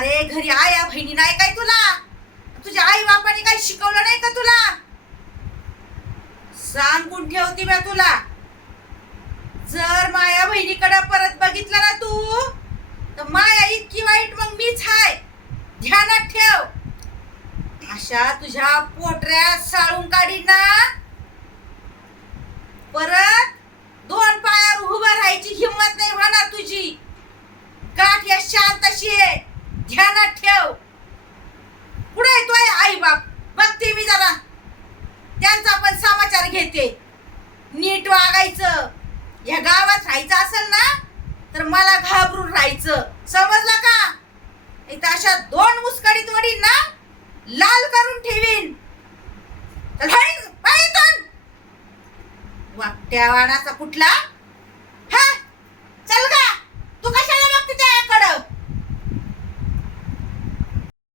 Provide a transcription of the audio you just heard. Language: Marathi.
अरे घरी आया बहिणी नाही काय तुला? तुझ्या आई बापाने काही शिकवलं नाही का तुला? सांगून ठेवती मी तुला? जर माया बहिणीकडे परत बघितलं ना तू तर माया इतकी वाईट मग मीच हाय. ध्यानात ठेव. अशा तुझ्या पोटऱ्या साळून काढी ना. परत दोन पायावर उभं राहायची हिंमत नाही म्हणा तुझी. गाठ या शांत आहे येते. नीट वागायचं. या गावात राहायचं असेल ना तर मला घाबरून राहायचं. समजलं का? इथं अशा दोन मुसकडीत वडील ना लाल करून ठेवीन. चल, वाकट्या वाणाचा कुठला?